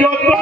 যত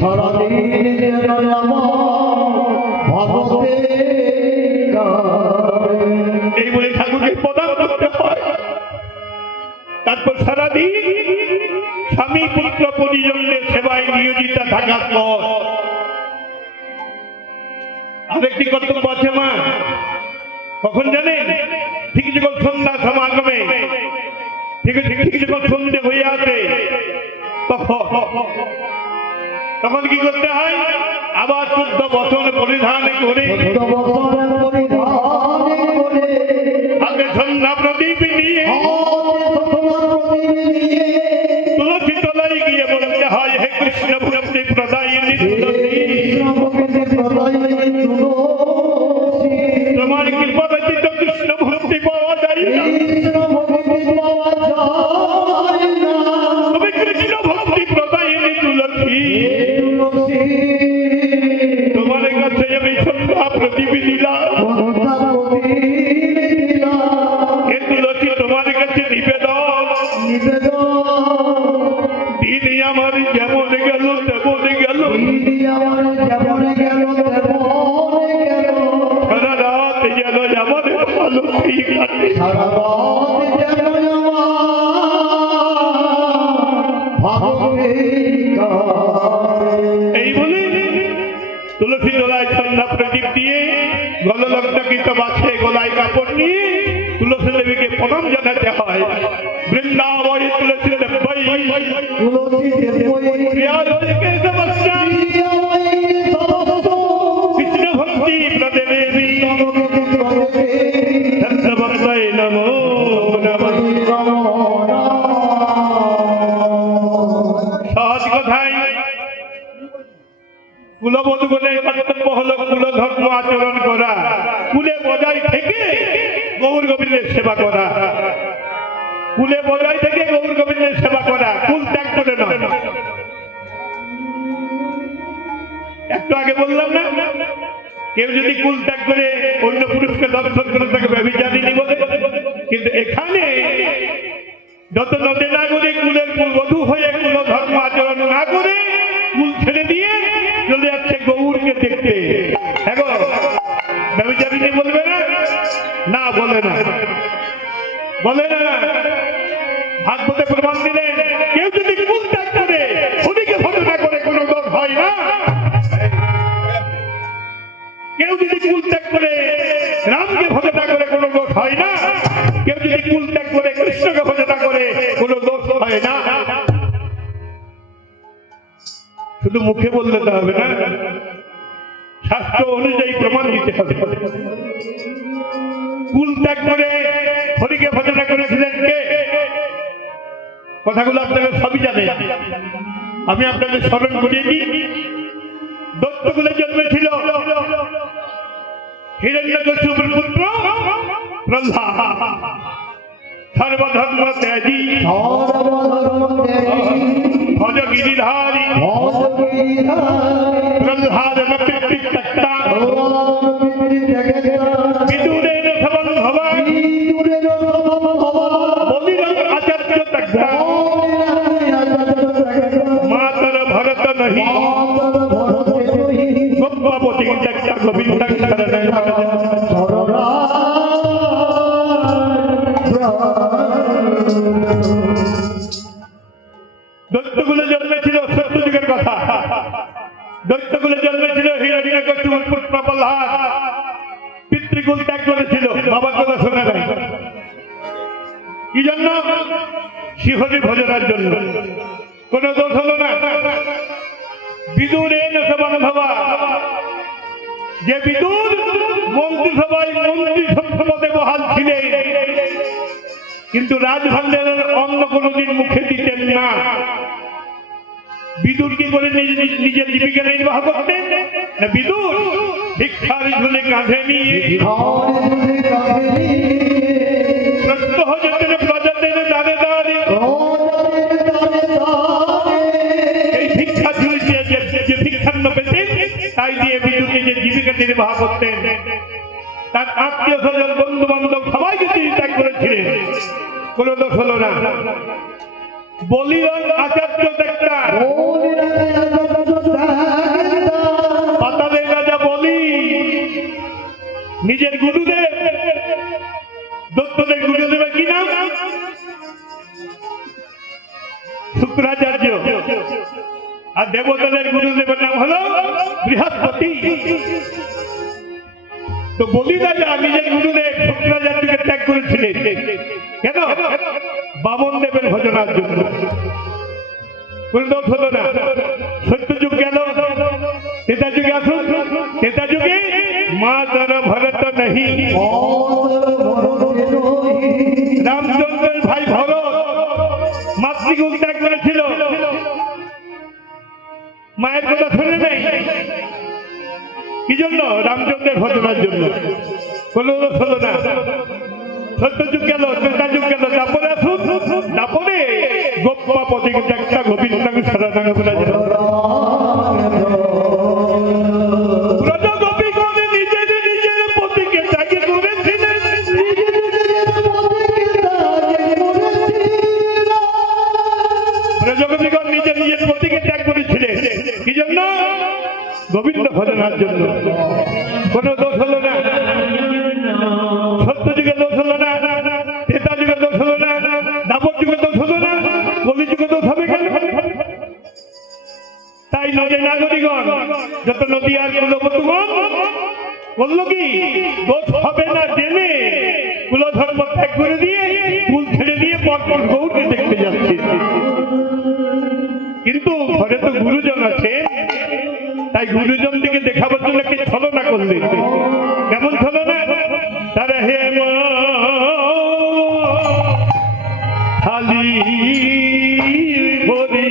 সারাদিন যেন আমার ভগতে স্বামী পুত্র পরিজনের সেবায় নিয়োজিত থাকার পর আরেকটি কর্তব্য আছে মা। কখন জানেন? ঠিক যখন সন্ধ্যা সমাগমে, ঠিক যখন সন্ধে হয়ে আসে, তখন কি করতে হয়? আবার 14 বছর পরিধান করে আগে সন্ধ্যা প্রদীপ নিয়ে তুলসী তলায় গিয়ে বলতে হয়, হে কৃষ্ণ ভক্তি প্রদায়িনী তুলসী, তোমার কৃপা ব্যতীত কৃষ্ণ ভক্তি পাওয়া যায় না, তুমি কৃষ্ণ ভক্তি প্রদায়িনী তুলসী, তোমার কাছে আমি সন্ধ্যা প্রদীপ দিলাম, হে তুলসী তোমার কাছে নিবেদন। দিন আমার যেমন গেল তেমন গেল, সারা রাত যেন আমার ভালো ঠিক আছে, এই বলে তুলসী তলায় সন্ধ্যা প্রদীপ দিয়ে গললগ্নকৃত বাছে গলায় কাপড় নিয়ে তুলসী দেবীকে প্রণাম জানাতে হয়। বৃন্দাবনে তুলসী দেবী কৃষ্ণ ভক্তি প্রদেবী চন্দ্রভক্তায় নমো নমঃ। সহজ কথায় কুলবধূ বলে কর্তব্য হলো কুল ধর্ম আচরণ করা, কুলে বজায় থেকে গৌর গোবিন্দের সেবা করা, কুলে বজায় থেকে গৌর গোবিন্দের সেবা করা, কুল ত্যাগ করে নয়। একটু আগে বললাম না, কেউ যদি কুল ত্যাগ করে অন্য পুরুষকে দর্শন করে তাকে ব্যভিচারিণী বলে, কিন্তু এখানে যত নদী না করে কুলের বধূ হয়ে কুল ধর্ম আচরণ না করে কুল ছেড়ে দিয়ে চলে যাচ্ছে গৌরকে দেখতে। দেখো ব্যভিচারিণী বলবে না? না, বলে না, বলে না। ভাগবতে প্রমাণ দিলেন, কেউ যদি কুল ত্যাগ করে হরিকে ভজনা করে কোনো দোষ হয় না, কেউ যদি কুল ত্যাগ করে রামকে ভজনা করে কোনো দোষ হয় না, কেউ যদি কুল ত্যাগ করে কৃষ্ণকে ভজনা করে কোনো দোষ হয় না। শুধু মুখে বললে তো হবে না, শাস্ত্র অনুযায়ী প্রমাণ দিতে হবে। কুল ত্যাগ করে হরিকে ভজনা করেছিলেন কে? কথাগুলো আপনারা সবই জানেন, আমি আপনাদের স্মরণ করিয়ে দিই। দৈত্যকুলে জন্মেছিল হিরণ্যকশিপুর পুত্র প্রহ্লাদ, সর্বধর্ম ত্যাগী ভজ গিরিধারী প্রহ্লাদ পিতৃত্যক্তা বিদুরেণ সমন্ভবা বলিরাম আচার্য ত্যক্তা মাতর ভরত নহি গোপবতী ত্যক্তা গোবিন্দং শরণং দৈত্যকুলে জন্মেছিল সত্যযুগের কথা। দৈত্যকুলে জন্মেছিল হিরণ্যকশিপুর পুত্র প্রহ্লাদ, পিতৃকুল ত্যাগ করেছিল, বাবার কথা শোনা যায়। কি জন্য? শিহরি ভজনার জন্য। কোন দোষ হলো না। বিদুরেণ সমন্ভবা, যে বিদুর মন্ত্রিসভায় মন্ত্রী পদে বহাল ছিলেন, কিন্তু রাজভাণ্ডারের অন্ন কোনদিন মুখে দিতেন না। বিদুর কি করে নিজের জীবিকা নির্বাহ করতেন? না, বিদুর ভিক্ষার ঝুলে কাঁধে নিয়ে প্রত্যহ যেতেন প্রজাদের দ্বারে দ্বারে, এই ভিক্ষা ঝুলে যে ভিক্ষান্ন পেতেন তাই দিয়ে বিদুর নিজের জীবিকা নির্বাহ করতেন। তার আত্মীয় স্বজন বন্ধু বান্ধব সবাইকে তিনি ত্যাগ করেছিলেন, কোন দোষ হলো না। বলিরাম আচার্য ত্যক্তা, পাতালের রাজা বলি নিজের গুরুদেব, দত্তদের গুরুদেবের কি নাম? শুক্রাচার্য আর দেবতাদের গুরুদেবের নাম হলো বৃহস্পতি। তো বলি রাজা নিজের গুরুদেব শুক্রাচার্যকে ত্যাগ করেছিলেন কেন? বামন দেবের ভজনার জন্য। কোন দোষ হলো না। সত্যযুগ গেল, ত্রেতা যুগে আসুন। ত্রেতা যুগে মা তারা ভরত নহি, রামচন্দ্রের ভাই ভরত মাতৃকুল ত্যাগ করেছিল, মায়ের কথা শুনে নেই। কি জন্য? রামচন্দ্রের ভজনার জন্য। কোন দোষ হলো না। সত্যযুগ গেল, ত্রেতা যুগ গেল, তারপরে আসুন। তারপরে গোপা পদে একটা গোবিন্দ সারা বলা যায়। প্রজাপতিগণ নিজের নিজের পতিকে ত্যাগ করেছিলেন কি জন্য? গোবিন্দ ভজনার জন্য। কোন দোষ হলো না। সত্য যুগে দোষ হলো না, ত্রেতা যুগে দোষ হলো না, দাপর যুগে দোষ হলো না, কলি যুগে দোষ হবে কেন? তাই নদী নাগরিকগণ, যত নদী আর কুলবধূগণ বললো কি দোষ হবে না জেনে কুলধর্ম ত্যাগ করে দিয়ে কুল ছেড়ে দিয়ে পরপর গৌরকে দেখতে যাচ্ছে। কিন্তু ঘরে তো গুরুজন আছে, তাই গুরুজন দিকে দেখাবার জন্য একটি ছলনা করলে। কেমন ছলনা? তারা হে খালি ভরি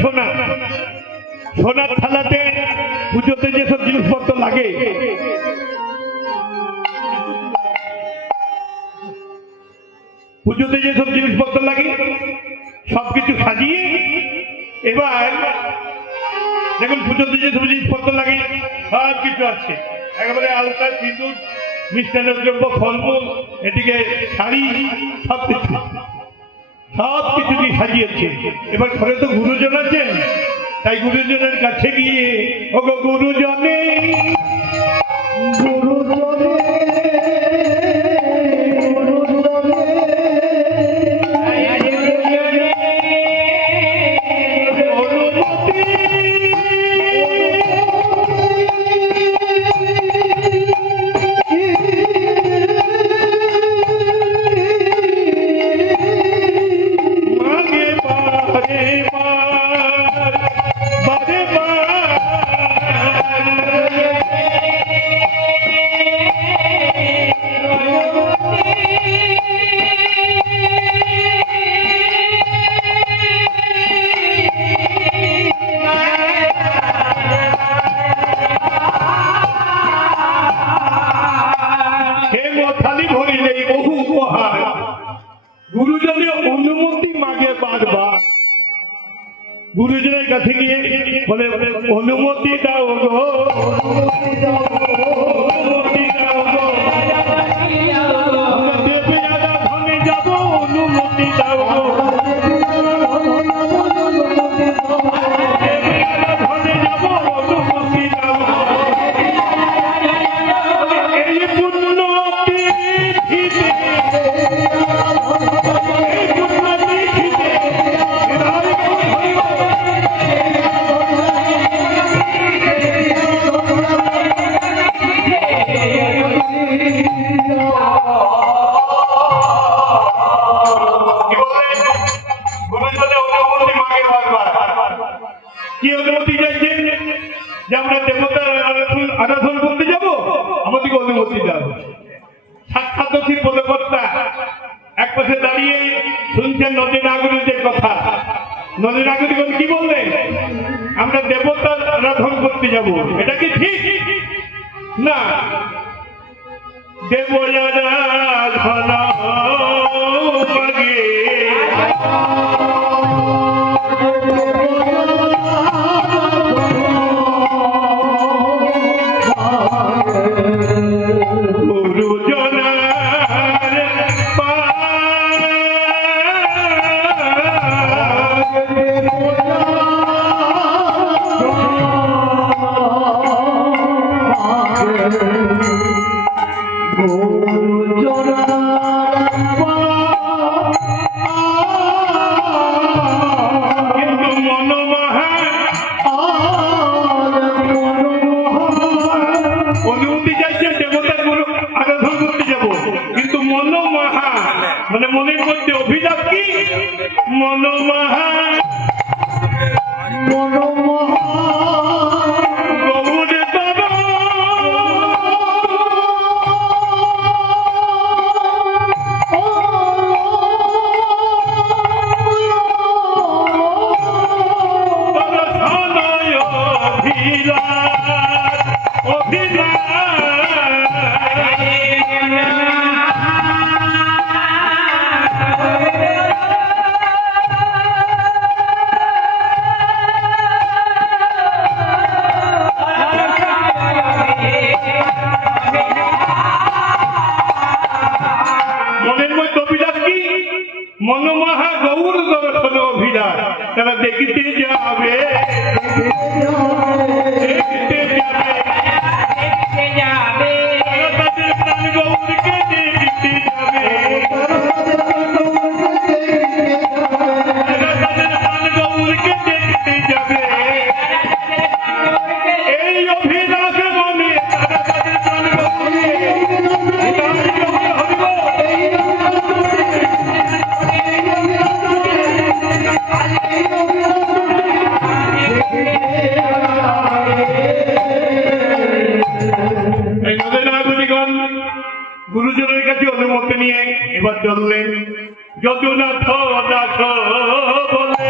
সোনা, সোনার থালাতে পুজোতে যেসব জিনিসপত্র লাগে, পুজোতে যেসব জিনিসপত্র লাগে সবকিছু সাজিয়ে, এবার দেখুন পুজোতে যেসব জিনিসপত্র লাগে সব কিছু আছে, একেবারে আলতা, সিঁদুর, মিষ্টান্নের দ্রব্য, ফলমূল, এদিকে শাড়ি, সবকিছু সবকিছু দিয়ে সাজিয়েছে। এবার ঘরে তো গুরুজন আছেন, তাই গুরুজনের কাছে গিয়ে, ওগো গুরুজনে, গুরুজনের অনুমতি মাগে বারবার। গুরুজনের কাছে গিয়ে বলে, অনুমতি দাও গো, অনুমতি দাও গো, দেবে দাদা ধনে যাব, অনুমতি দাও গো, দেবে দাদা ধনে যাব, অনুমতি দাও গো, এই পুণ্য তিথিতে, কি অনুমতি চাইছেন যে আমরা দেবতার আরাধন করতে যাব, আমাদেরকে অনুমতি দাও। সাক্ষাৎ পদকর্তা এক পাশে দাঁড়িয়ে শুনছেন নদী নাগরিকদের কথা। নদী নাগরিকগণ কি বললেন, আমরা দেবতার আরাধন করতে যাব, এটা কি ঠিক? না, দেব আরাধন মাগে, মানে মনের মধ্যে অভিলাষ কি, মনোমহা গৌরে তব মনোমহা গৌর দর্শন অভিলাষ, তারা দেখিতে যাবে, দেখতে যাবে, তাদের প্রাণ গৌরকে দেখতে যাবে, তাদের প্রাণ গৌরকে দেখতে যাবে। এই অভিলাষে মনে তারা তাদের প্রাণ গৌরকে গুরুজনের কাছে অনুমতি নিয়ে এবার চললেন যদুনাথ দাস বলে।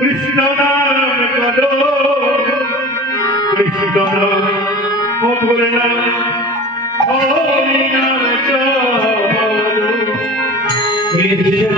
কৃষ্ণ নাম করো কৃষ্ণ নাম মধুর নাম হরি নাম করো কৃষ্ণ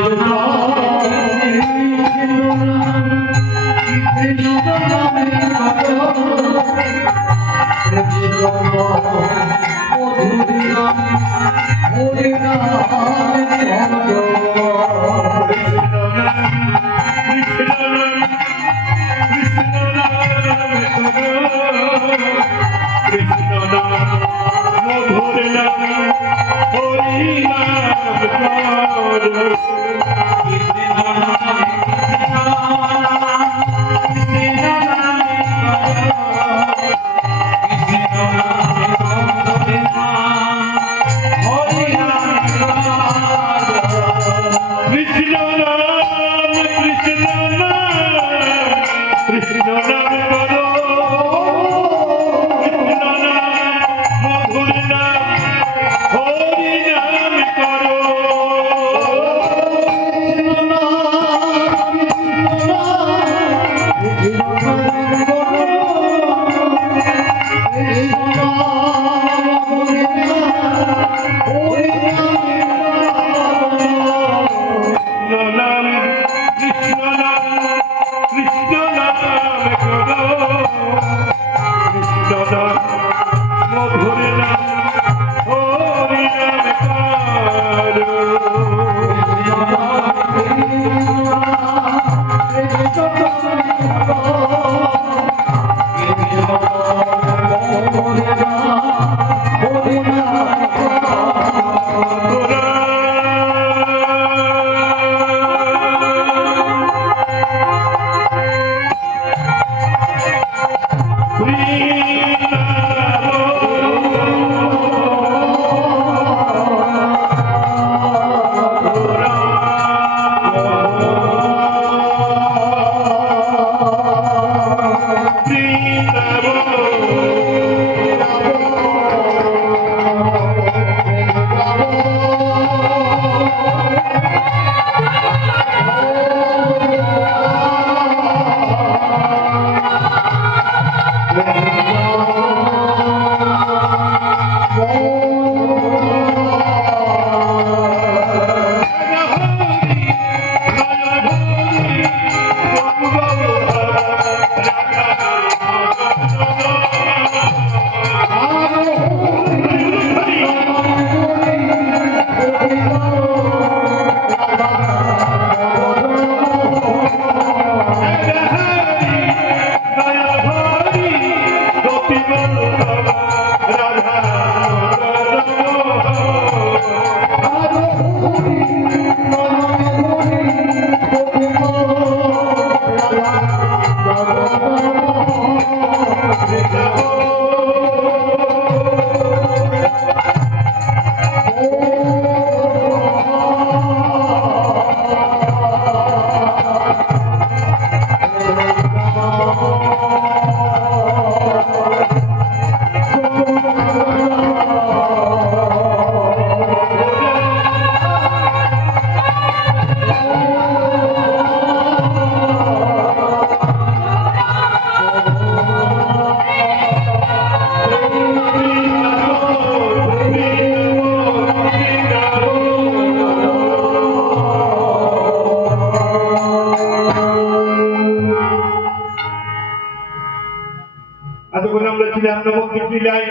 নামক লীলায়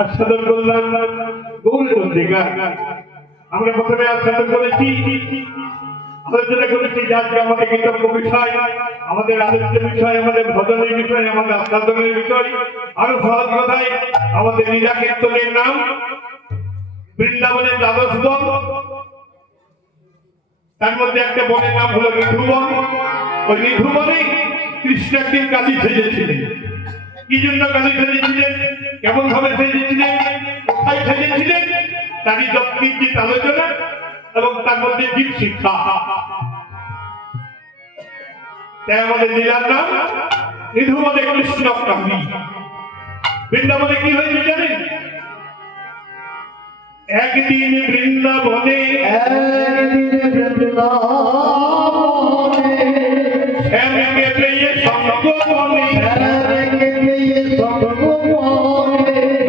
আস্বাদন করলাম গৌরচন্দ্রিকা। আমরা প্রথমে আস্বাদন করেছি, আলোচনা করেছি যে আজকে আমাদের কৃতজ্ঞ বিষয়, আমাদের আলোচ্য বিষয়, আমাদের ভজনের বিষয়, আমাদের আস্বাদনের বিষয়। আরো সহজ কথায় আমাদের লীলা কীর্তনের নাম বৃন্দাবনের দ্বাদশ বন। তার মধ্যে একটা বনের নাম হলো নিধুবন। ওই নিধুবনে কৃষ্ণ একদিন কালী সেজেছিলেন। কি জন্য কালী সেজেছিলেন, কেমন ভাবে সেজেছিলেন, কোথায় সেজেছিলেন, তারই যৎকিঞ্চিৎ আলোচনা এবং তার মধ্যে জীব শিক্ষা। তাই আমাদের লীলার নাম নিধুবনে কৃষ্ণ কালী। বৃন্দাবনে কি হয়েছে জানেন? একদিন বৃন্দাবনে শ্যামকে পেয়ে সঙ্গমনে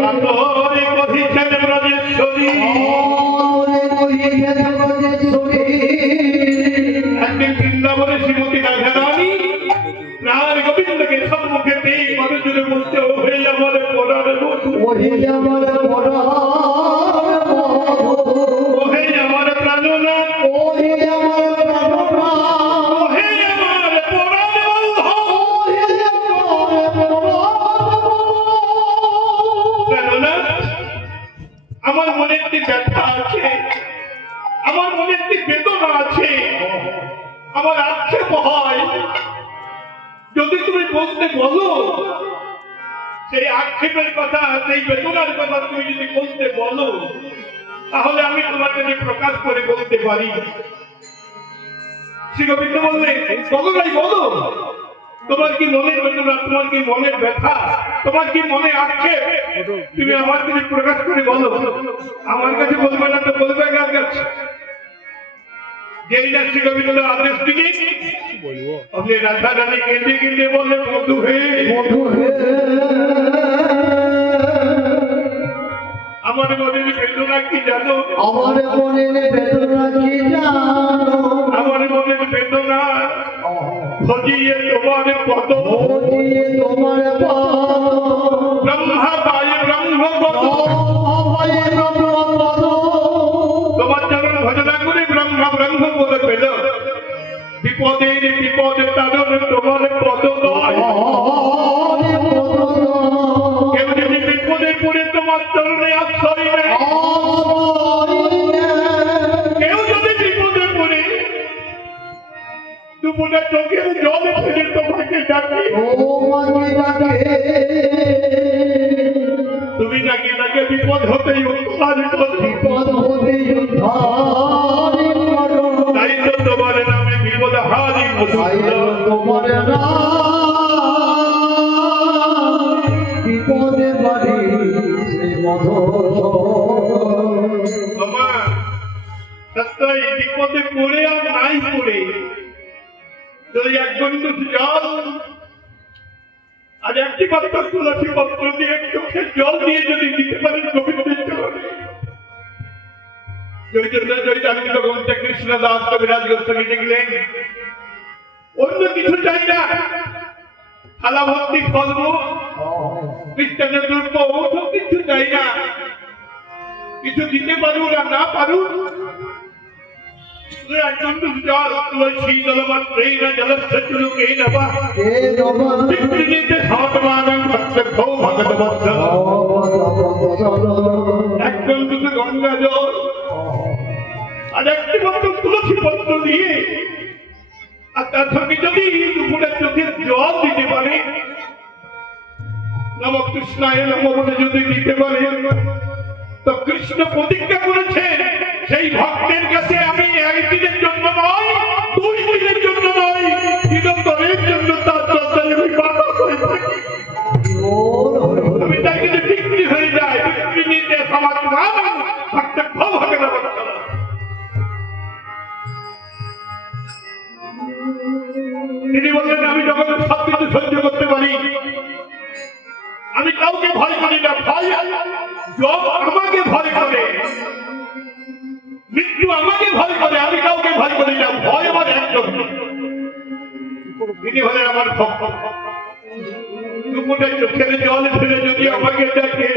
কাতরে কহিছেন ব্রজেশ্বরী। একদিন বৃন্দাবনে শ্রীমতী রাধারানী প্রাণ গোবিন্দকে সম্মুখে পেয়ে মনোযোগে বলছে, ও হে আমার পরাণ বধূ, ওহে আমার প্রাণনাথ, ওহে আমার পরাণ প্রাণনাথ, আমার মনে একটি ব্যথা আছে, আমার মনে একটি বেদনা আছে, আমার আক্ষেপ হয়, যদি তুমি বলতে বলো সেই আক্ষেপের কথা, সেই বেদনার কথা তুমি যদি বলতে বলো, তাহলে আমি তোমার কাছে প্রকাশ করে বলতে পারি। শ্রী গোবিন্দ বললেন, বলো ভাই বলো, তোমার কি মনের বেদনা, তোমার কি মনের ব্যথা, তোমার কি মনে আক্ষেপ, তুমি আমার কাছে প্রকাশ করে বলো। আমার কাছে বলবে না তো বলবে কার কাছে? যেই না শ্রী গোবিন্দ আদেশ দিকে আপনি রাধা রানী কেঁদে কেঁদে বলে, বধূ হে, আমার মনের বেদনা কি জানো, আমার মনের বেদনা কি জানো, আমার মনের বেদনা ভজিয়ে তোমার পদ, ভজিয়ে তোমার পদ, ব্রহ্মা পায় ব্রহ্মপদ, তোমার চরণ ভজনা করে ব্রহ্মা ব্রহ্মপদ পেল। বিপদের বিপদে তাদের তোমার পদ নয়, কেউ যদি বিপদে পড়ে তোমার চরণে আশ্রয় নেয়, কেউ যদি বিপদে পড়ে দুপুরে চোখের জল ফেলে তোমাকে ডাকে, তুমি নাকি তাকে বিপদ হতেই উদ্ধার করো, বিপদ হতেই উদ্ধার করো, তাই তো তোমার নামে বিপদ হারি, তোমার বিপদে বাড়ি সত্যই বিপদে পড়ে আর নাই পড়ে যদি এক বন্ধু জল আর একটি মাত্র তুলসী পত্র দিয়ে চোখের জল দিয়ে যদি দিতে পারেন গোবিন্দের চরণে, চৈতন্য গ্রন্থে কৃষ্ণ দাস কবিরাজ গোস্বামী লিখলেন, অন্য কিছু চাই না, থালা ভর্তি ফলব, খ্রিস্টানের দ্রব্য ওসব কিছু চাই না, কিছু দিতে পারুন আর না পারুন, তুলসী জলমাত্রেই না জলস্য চুরুকে নবা বিপ্রিণীতে সমাতমানং ভক্তভো ভগবৎ, একজন দুটো গঙ্গা জল আর একটি মাত্র তুলসী পত্র দিয়ে, আর তার সঙ্গে যদি দুপুরে চোখের জল দিতে পারে, নম কৃষ্ণায় নম বলে যদি দিতে পারে, তো কৃষ্ণ প্রতিজ্ঞা করেছেন সেই ভক্তের কাছে আমি একদিনের জন্য নয়, 2 দিনের জন্য নয়, চিরন্তরের জন্য তার চর্চায় আমি বাধা হয়ে থাকি। আমি তাই যদি বিক্রি হয়ে যায়, বিক্রি নিতে সমাজ ভক্ত ভগবান। তিনি বললেন, আমি যখন সব কিছু সহ্য করতে পারি, আমি কাউকে ভয় করি না, ভয় জব আমাকে ভয় করে, মৃত্যু আমাকে ভয় করে, আমি কাউকে ভয় করি না, ভয় আমার একজন, তিনি হলেন আমার ভক্ত। দুপুরে চোখের জল ফেলে যদি আমাকে ডাকে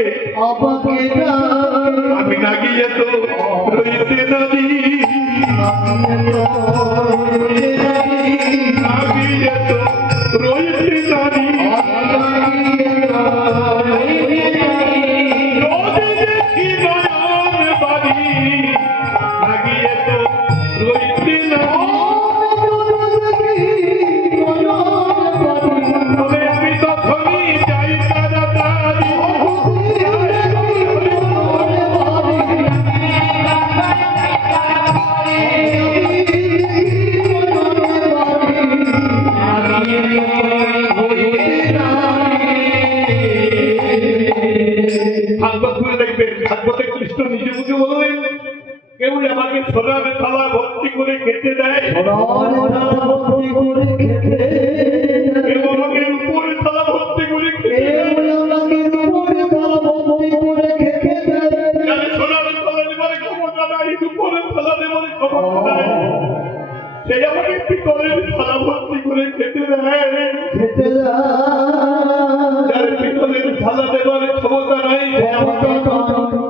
আমি না গিয়ে তো রইতে নদী আমি যেত রইতে নদী রোদে দেখি নয়ন বাড়ি লাগিয়ে তো রইতে নদী তবে আমি তখনই যাই তাড়াতাড়ি ভাগবত খুলে দেখবেন ভাগবতে কৃষ্ণ নিজে মুখে বললেন কেউ আমাকে সোনার থালা ভর্তি করে খেতে দেয় কেউ আমাকে রূপোর থালা ভর্তি করে খেতে দেয় যাদের সোনার থালা দেবার ক্ষমতা নাই রূপোর থালা দেবার ক্ষমতা নাই সেই আমাকে পিতলের থালা ভর্তি করে খেতে দেয় যার পিতলের থালা দেবার ক্ষমতা নাই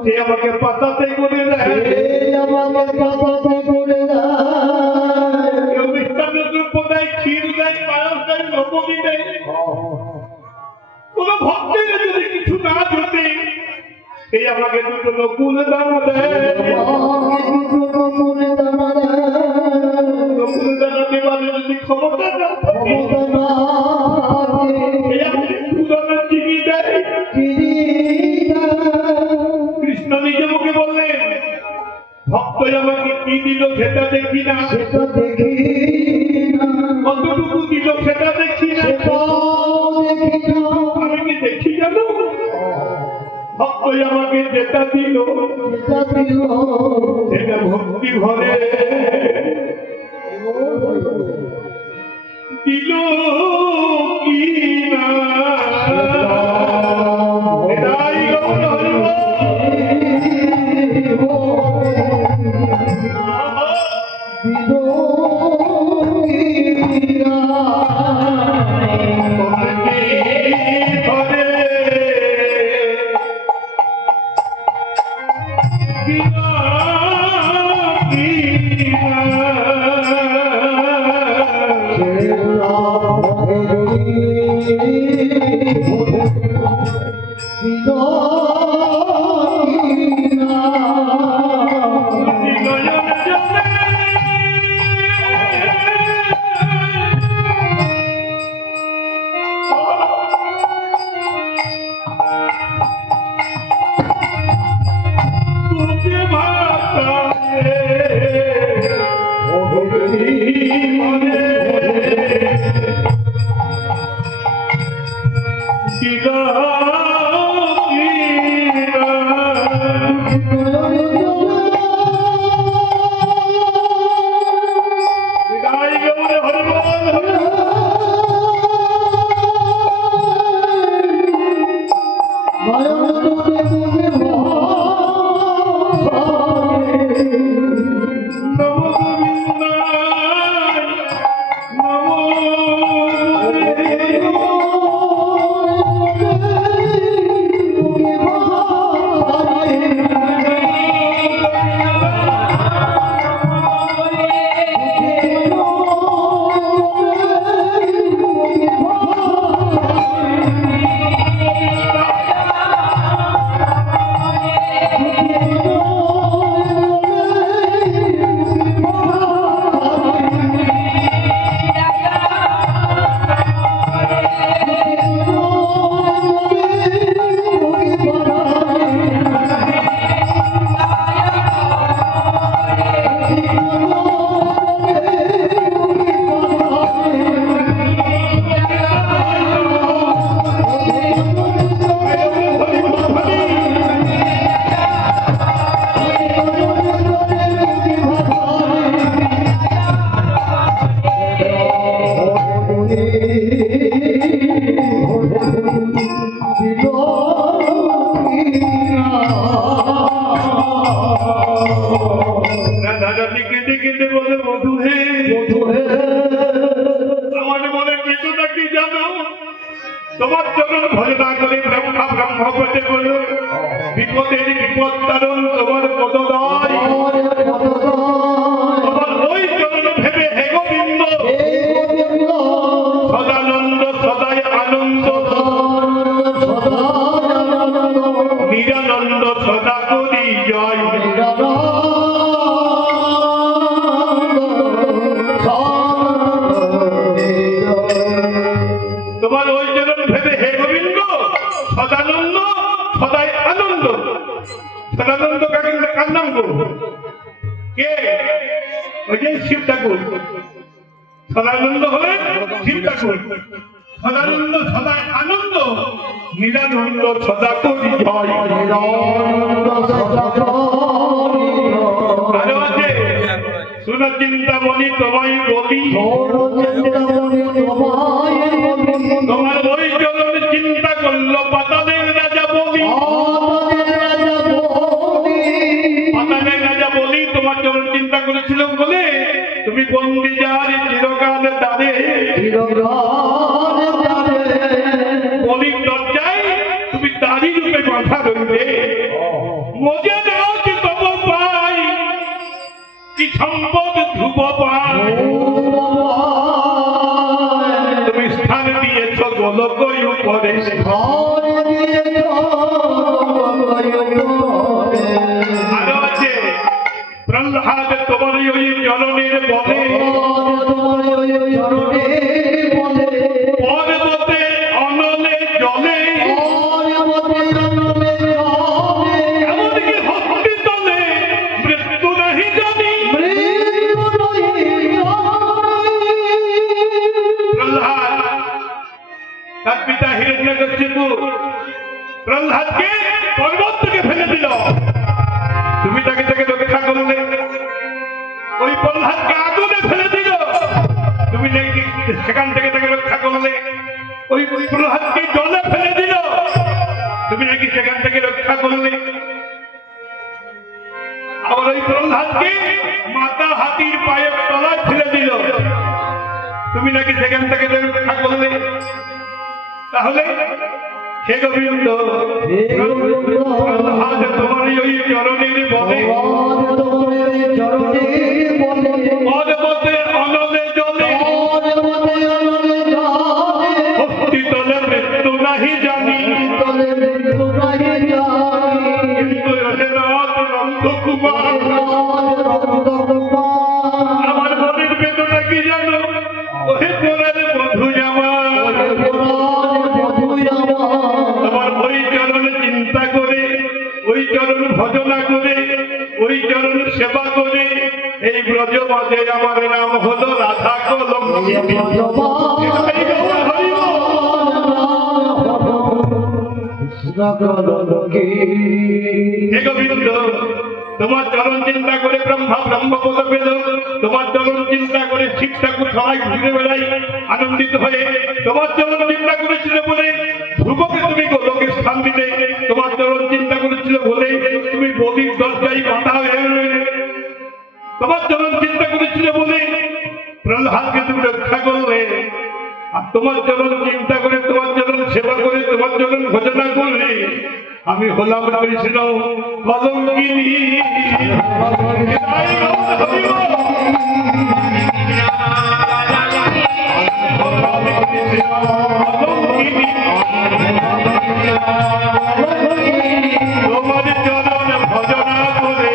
সে আমাকে পাতাতে করে দেয় কেউ মিষ্টান্ন দ্রব্য দেয় ক্ষীর দেয় পায়স দেয় নবমী দেয় কোন ভক্তের যদি কিছু না জোটে সে আমাকে দুটো নকুল দানা দেয় নকুল দানা দেবার যদি ক্ষমতা না থাকে সে আমাকে দুদানা চিনি দেয় কৃষ্ণ নিজে মুখে বললেন ভক্ত আমাকে কি দিল সেটা দেখি না কতটুকু দিল সেটা দেখি না আমি কি দেখি জানো ভক্ত আমাকে যেটা দিল সেটা ভক্তি ভরে দিল কি না এটাই বিপদের বিপদ তারণ তোমার পদদয়, তোমার ওই চরণ ভেবে হে গোবিন্দ সদানন্দ সদাই আনন্দ নিরানন্দ সদা করি জয়। তোমার ওই চরণ ভেবে হে গোবিন্দ সদানন্দ সদাই আনন্দ। সদানন্দ কাকে কার নাম গো? কে? ওই যে শিব ঠাকুর। সদানন্দ হলেন শিব ঠাকুর। সদানন্দ সদাই আনন্দ নিরানন্দ সদা করি জয়। আরো আছে শুনো চিন্তামণি তোমায় বলি, তোমার ওই চরণ চিন্তা করলো পাতালের রাজা বলি। পাতালের রাজা বলি তোমার চরণ চিন্তা করেছিল বলে তুমি বন্দি যার চিরকাল দ্বারে, বলির দরজায় তুমি দাড়ি রূপে কথা রইলে। মজে দাও কি তব পাই, কি সম্পদ ধ্রুব পাই, তুমি স্থান দিয়েছ গোলক উপরে। আরো আছে প্রহ্লাদ তোমার ওই চরণের বলে, পর্বতে অনলে জলে, এমনকি হসপিটালে মৃত্যু নাহি জানি। প্রহ্লাদ তার পিতা হিরণ্যকশিপু প্রহ্লাদকে পর্বত থেকে ফেলে দিল, তুমি তাকে রক্ষা করলে। ওই প্রহ্লাদকে আগুনে ফেলে দিল, তুমি সেখান থেকে তাকে রক্ষা করলে। ওই প্রহ্লাদকে জলে ফেলে দিল, তুমি নাকি সেখান থেকে রক্ষা করলে। আবার ওই প্রহ্লাদকে মাতা হাতির পায়ের তলায় ফেলে দিল, তুমি নাকি সেখান থেকে রক্ষা করলে। তাহলে হে গোবিন্দ প্রহ্লাদ তোমার ওই চরণের বলে, পর্বতে অনলে জলে, হস্তিতলে মৃত্যু নাহি জানি। কিন্তু রঘুনাথ নন্দকুমার আমার মনের বেদনা কি জানো? ওহে পোড়ার বধূ আমার, তোমার ওই চরণ চিন্তা করে, ওই চরণ ভজনা করে, ওই চরণ সেবা করে এই ব্রজমাঝে আমার নাম হলো রাধা কলঙ্কিনী। হে গোবিন্দ তোমার চরণ চিন্তা করে ব্রহ্মা ব্রহ্মপদ পেল, তোমার চরণ চিন্তা করে শিব ঠাকুর সবাই ঘুরে বেড়াই আনন্দিত হয়ে। তোমার চরণ চিন্তা করেছিল বলে ধ্রুবকে তুমি গোলকে স্থান দিলে, তোমার চরণ চিন্তা করেছিল বলে তুমি বলির দরজায় বাধা হয়ে রইলে। তোমার চরণ চিন্তা করেছিল বলে প্রহ্লাদকে তুমি রক্ষা করলে। আর তোমার চরণ চিন্তা করে, তোমার চরণ সেবা করে, তোমার চরণ ভজনা করলে আমি হলাম কৃষ্ণ কলঙ্কিনী। তোমার চরণ ভজনা করে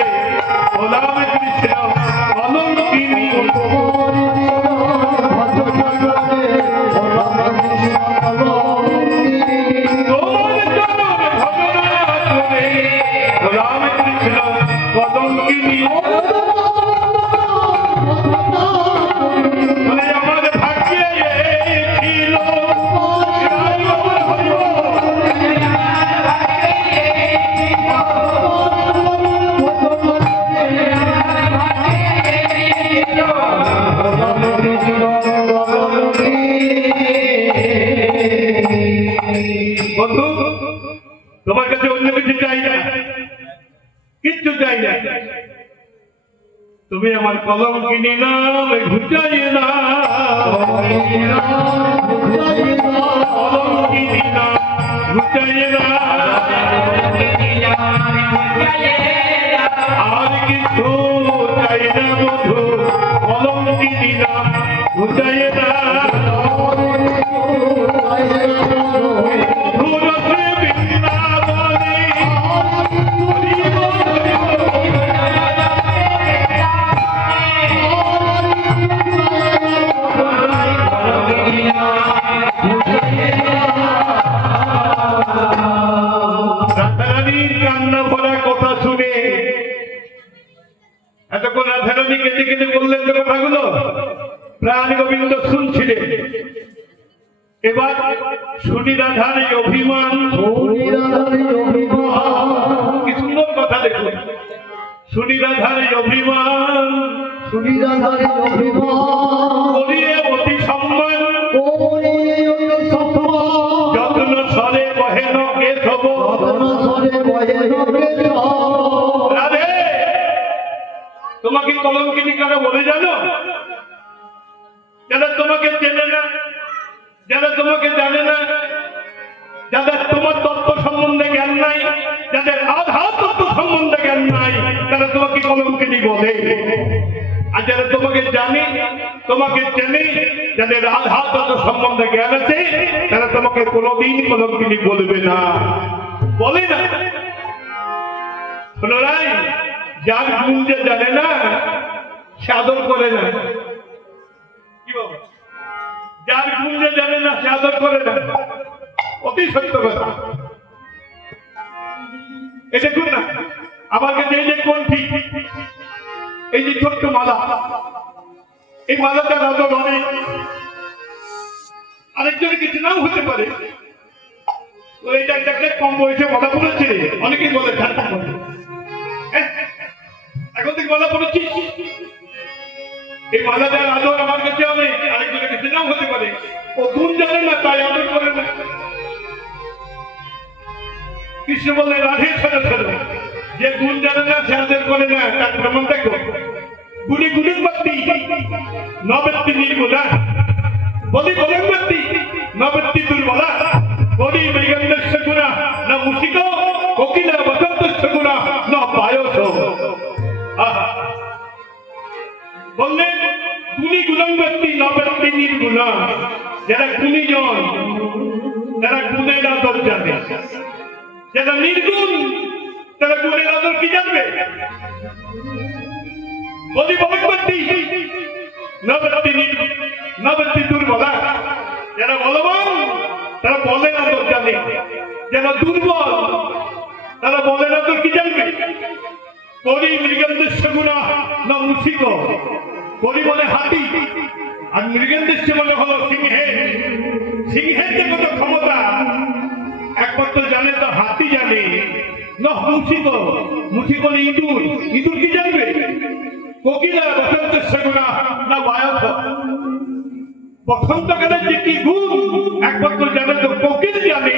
হলাম কৃষ্ণ কলঙ্কিনী। আমার ভাগ্যে ছিল বন্ধু, তোমার কাছে অন্য কিছু চাই না, কিচ্ছু চাই না। তুমি আমার কলঙ্কিনী নাম ঘুচাই না, কলঙ্কিনী নাম ঘুচাইয়ে না আর কিছু চাই না বধু কলঙ্কিনী নাম ঘুচাইয়ে না মধুরসে বৃন্দাবনে রাধারানীর কান্না ভরা কথা শুনে এতক্ষণ রাধারানী কেঁদে কেঁদে বললেন তো কথাগুলো প্রাণ গোবিন্দ শুনছিলেন। এবার শুনি রাধার এই অভিমান, কি সুন্দর কথা দেখুন। শুনি রাধার এই অভিমান করিয়ে অতি সম্মান যত্ন স্বরে বহেন কেশব রাধে। তোমাকে কলঙ্কিনী কারা বলে জানো? যারা তোমাকে চেনে না, যারা তোমাকে জানে না, যাদের তোমার তত্ত্ব সম্বন্ধে জ্ঞান নাই, যাদের আধার তত্ত্ব সম্বন্ধে জ্ঞান নাই, তারা তোমাকে কলঙ্কিনী বলে। আর যারা তোমাকে জানে, তোমাকে চেনে, যাদের আধার তত্ত্ব সম্বন্ধে জ্ঞান আছে, তারা তোমাকে কোনোদিন কলঙ্কিনী বলবে না, বলে না। শোনাই, যার গুণ যে জানে না সে আদর করে না। কি বাবা? যার গুণ যে জানে না সে আদর করে না, অতি সত্য কথা। এই দেখুন না, আমার কাছে এই যে কোনটি, এই যে ছোট্ট মালা, এই মালাটার আদর অনেক, আরেকজনের কিছু নাও হতে পারে। এইটা একটা কম বয়সে মালা পড়েছে, অনেকেই বলে ঠান্ডা করে। এখন থেকে মালা পড়েছি, এই মালাটার আদর আমার কাছে অনেক, আরেকজনের কাছে নাও হতে পারে। ও গুণ জানে না তাই আদর করে না। কৃষ্ণ বলে রাধে ছেড়ে ছেড়ে, যে গুণ জানে না সে আদর করে না। তার প্রমাণ দেখো, গুলি গুলির ব্যক্তি নবৃত্তি নির্মূলা, বলি বলেন ব্যক্তি নবৃত্তি দুর্বলা, বলি মৃগন্ধস্য গুণা না মুশিক কোকিলা বসন্তস্য গুণা না পায়স। বললেন গুণী গুণং ব্যক্তি নবৃত্তি নির্গুণা, যারা গুণীজন, যারা গুণের আদর জানে, যারা নির্গুণ তারা গুণের আদর কি জানবে? বলি বলেন ব্যক্তি নবৃত্তি দুর্বলা, যারা বলবান তারা বলেন আদর জানে, যারা দুর্বল তারা বলেন আদর কি জানবে? করি মৃগেন্দ্রস্য গুণা না মুশিক, করি বলে হাতি আর মৃগেন্দ্রস্য বলে হলো সিংহের। সিংহের যে কত ক্ষমতা একমাত্র জানে তো হাতি জানে, না মুশিক, মুশিক বলে ইঁদুর, ইঁদুর কি জানবে? কোকিলা বসন্তস্য গুণা না বায়স, বসন্তকালের যে কি গুণ একমাত্র জানে তো কোকিল জানে,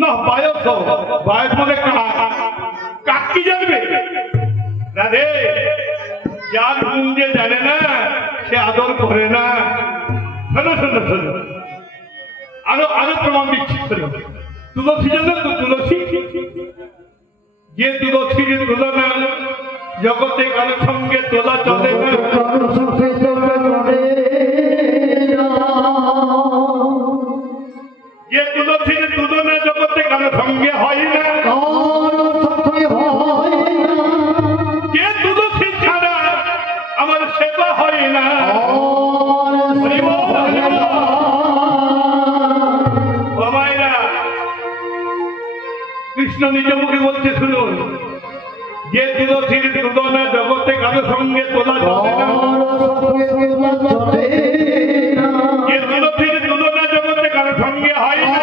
না বায়স, বায়স বলে কাক, কাক কি জানবে? রাধে, যার গুণ যে জানে না সে আদর করে না। শোনো শোনো শোনো, আরো আরো প্রমাণ দিচ্ছি। তুলসী জানো তো? তুলসী, যে তুলসীর তুলনা জগতে কারো সঙ্গে তোলা চলে না। যে তুলসীর তুলনা জগতে কারো সঙ্গে হয় না, যে তুলসী ছাড়া আমার সেবা হয় না। কৃষ্ণ নিজ মুখে বলছে, শুনুন, যে তুলসীর তুলনা জগতে কারো সঙ্গে তোলা চলে না, যে তুলসীর তুলনা জগতে কারো সঙ্গে হয় না,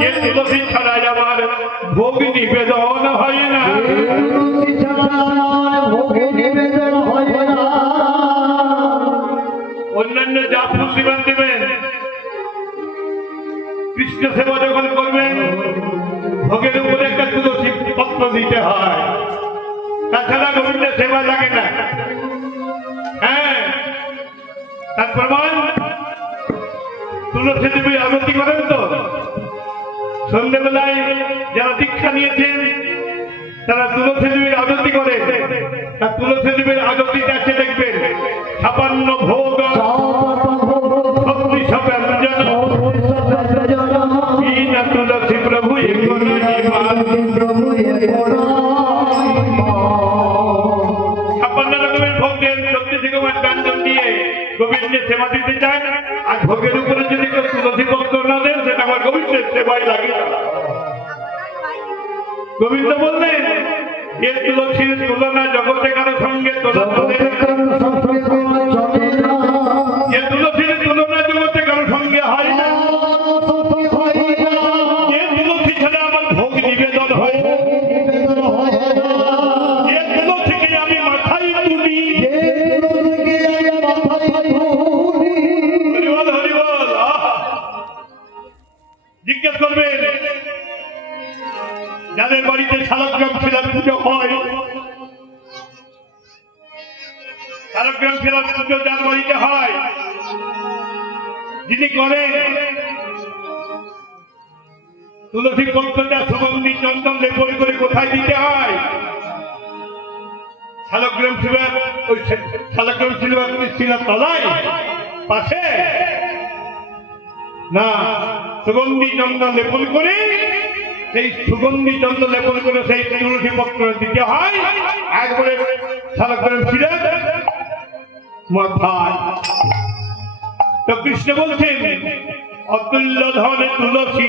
যে তুলসী ছাড়া আমার ভোগ নিবেদন হয় না। অন্যান্য যা ফুল দিবেন দিবেন, কৃষ্ণ সেবা যখন করবেন ভোগের উপরে একটা তুলসী পত্র দিতে হয়, তাছাড়া গোবিন্দের সেবা লাগে না। হ্যাঁ, তার প্রমাণ তুলসী দেবী আরতি করেন তো, সন্ধ্যেবেলায় যারা দীক্ষা নিয়েছেন তারা তুলসী দেবীর আরতি করে। আর তুলসী দেবীর আরতিতে আছে দেখবেন 56 ভোগ শক্তি সব ব্যঞ্জন বিনা তুলসী প্রভু গোবিন্দের সেবা দিতে চায়। আর ভোগের উপরে যদি কেউ তুলসী পত্র না দেন সেটা আমার গোবিন্দের সেবাই লাগে। গোবিন্দ বললেন এ তুলসীর তুলনা জগতে কারো সঙ্গে এ তুলসীর তুলনা জগতে কারো সঙ্গে হয় না। এ তুলসী ছাড়া আমার ভোগ নিবেদন হয়। এ তুলসীকে আমি মাথায় তুলি। জিজ্ঞেস করবেন যাদের বাড়িতে শালগ্রাম শিলার পুজো হয়, শালগ্রাম শিলার পুজো যার বাড়িতে হয়, যিনি করেন তুলসী পত্রটা সুগন্ধি চন্দন লেপন করে কোথায় দিতে হয়? শালগ্রাম শিলার ওই শালগ্রাম শিলার তলায় পাশে না, সুগন্ধি চন্দন লেপন করে সেই সুগন্ধি চন্দন লেপন করে সেই তুলসী পত্র দিতে হয় একবারে শালগ্রাম শিলার মাথায়। তো কৃষ্ণ বলছেন অতুল্য ধনে তুলসী